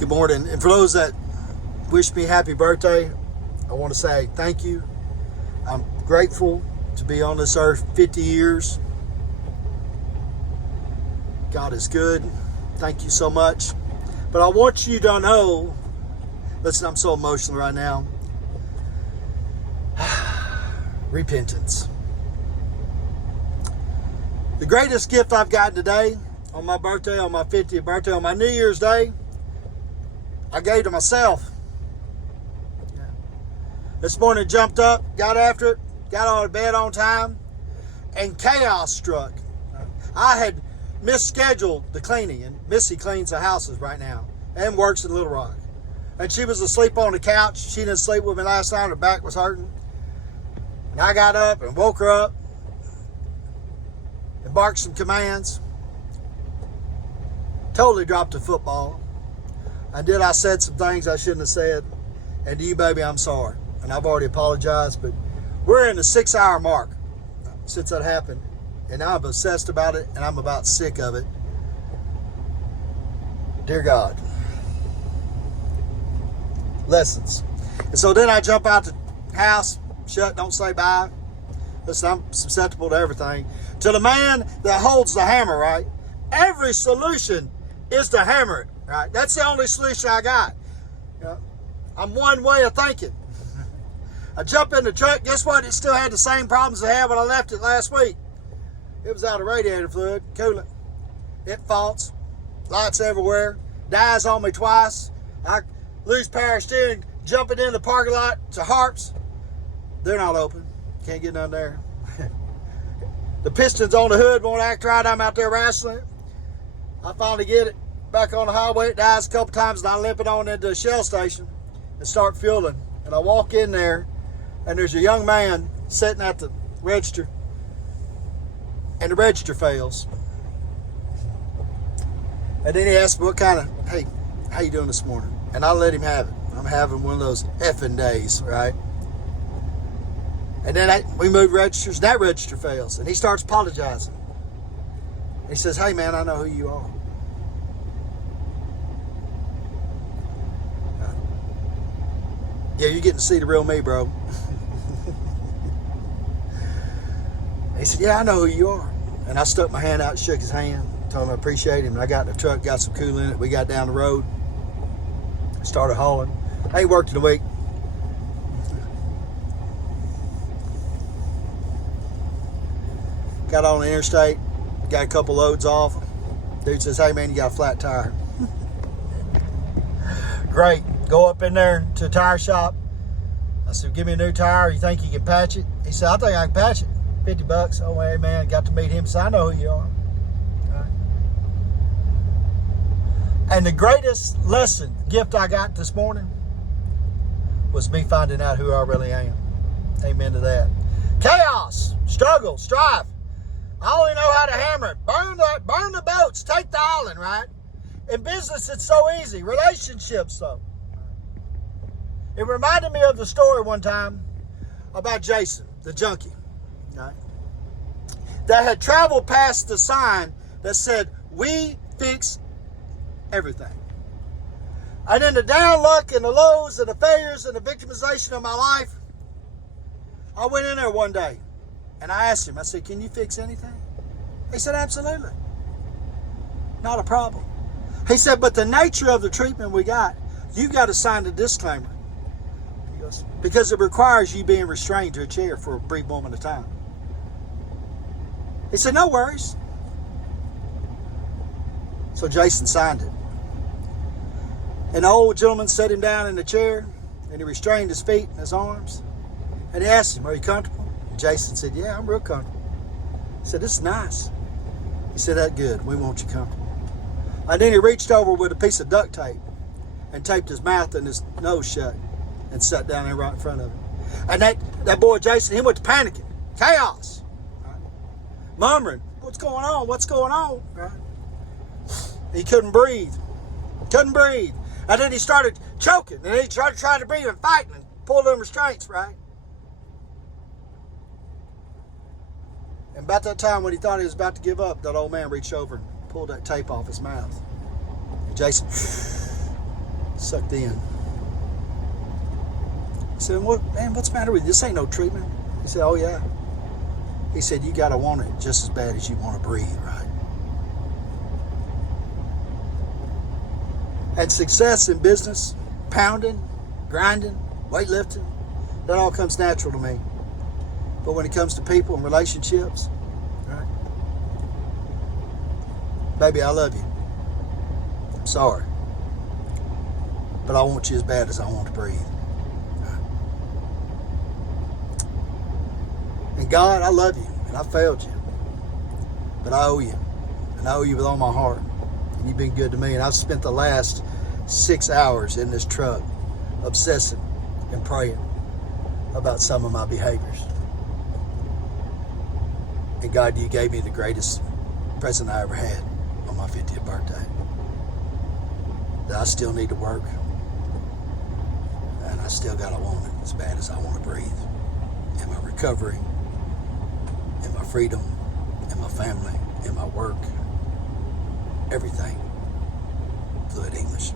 Good morning. And for those that wish me happy birthday, I want to say thank you. I'm grateful to be on this earth 50 years. God is good. Thank you so much. But I want you to know, listen, I'm so emotional right now. Repentance. The greatest gift I've gotten today, on my birthday, on my 50th birthday, on my New Year's Day, I gave to myself. This morning jumped up, got after it, got out of bed on time, and chaos struck. I had misscheduled the cleaning, and Missy cleans the houses right now and works in Little Rock. And she was asleep on the couch. She didn't sleep with me last night. Her back was hurting. And I got up and woke her up and barked some commands. Totally dropped the football. And then I said some things I shouldn't have said. And to you, baby, I'm sorry. And I've already apologized, but we're in the 6-hour mark since that happened. And I'm obsessed about it, and I'm about sick of it. Dear God. Lessons. And so then I jump out the house, shut, don't say bye. Listen, I'm susceptible to everything. To the man that holds the hammer, right? Every solution is to hammer it. Right? That's the only solution I got. You know, I'm one way of thinking. I jump in the truck. Guess what? It still had the same problems it had when I left it last week. It was out of radiator fluid, coolant. It faults. Lights everywhere. Dies on me twice. I lose power steering. Jumping in the parking lot to Harps. They're not open. Can't get none there. The pistons on the hood won't act right. I'm out there wrestling it. I finally get it back on the highway. It dies a couple times, and I limp it on into the Shell station and start fueling. And I walk in there, and there's a young man sitting at the register, and the register fails. And then he asks me what kind of, hey, how you doing this morning? And I let him have it. I'm having one of those effing days, right? And then we move registers, and that register fails, and he starts apologizing. He says, hey man, I know who you are. Yeah, you're getting to see the real me, bro. He said, yeah, I know who you are. And I stuck my hand out and shook his hand, told him I appreciate him. And I got in the truck, got some cool in it. We got down the road, started hauling. I ain't worked in a week. Got on the interstate, got a couple loads off. Dude says, hey man, you got a flat tire. Great. Go up in there to a tire shop. I said, give me a new tire. You think you can patch it? He said, I think I can patch it. $50. Oh, hey, man. Got to meet him. So I know who you are. Right. And the greatest lesson, gift I got this morning was me finding out who I really am. Amen to that. Chaos, struggle, strife. I only know how to hammer it. Burn the boats. Take the island, right? In business, it's so easy. Relationships, though. It reminded me of the story one time about Jason, the junkie, right? That had traveled past the sign that said, we fix everything. And in the down luck and the lows and the failures and the victimization of my life, I went in there one day and I asked him, I said, can you fix anything? He said, absolutely. Not a problem. He said, but the nature of the treatment we got, you've got to sign the disclaimer. Because it requires you being restrained to a chair for a brief moment of time. He said, no worries. So Jason signed it. And the old gentleman set him down in the chair, and he restrained his feet and his arms. And he asked him, are you comfortable? And Jason said, yeah, I'm real comfortable. He said, this is nice. He said, that's good. We want you comfortable. And then he reached over with a piece of duct tape and taped his mouth and his nose shut. And sat down there right in front of him. And that boy Jason, he went to panicking. Chaos. Right? Murmuring, what's going on? What's going on? Right? He couldn't breathe. Couldn't breathe. And then he started choking. And he started trying to breathe and fighting and pull them restraints, right? And about that time when he thought he was about to give up, that old man reached over and pulled that tape off his mouth. And Jason sucked in. He said, what's the matter with you? This ain't no treatment. He said, oh yeah. He said, you gotta want it just as bad as you want to breathe, right? And success in business, pounding, grinding, weightlifting, that all comes natural to me. But when it comes to people and relationships, right? Baby, I love you. I'm sorry. But I want you as bad as I want to breathe. Right? And God, I love you. And I failed you. But I owe you. And I owe you with all my heart. And you've been good to me. And I've spent the last 6 hours in this truck obsessing and praying about some of my behaviors. And God, you gave me the greatest present I ever had on my 50th birthday. That I still need to work. And I still got to want it as bad as I want to breathe. In my recovery, in my freedom, in my family, in my work, everything. Fluid English.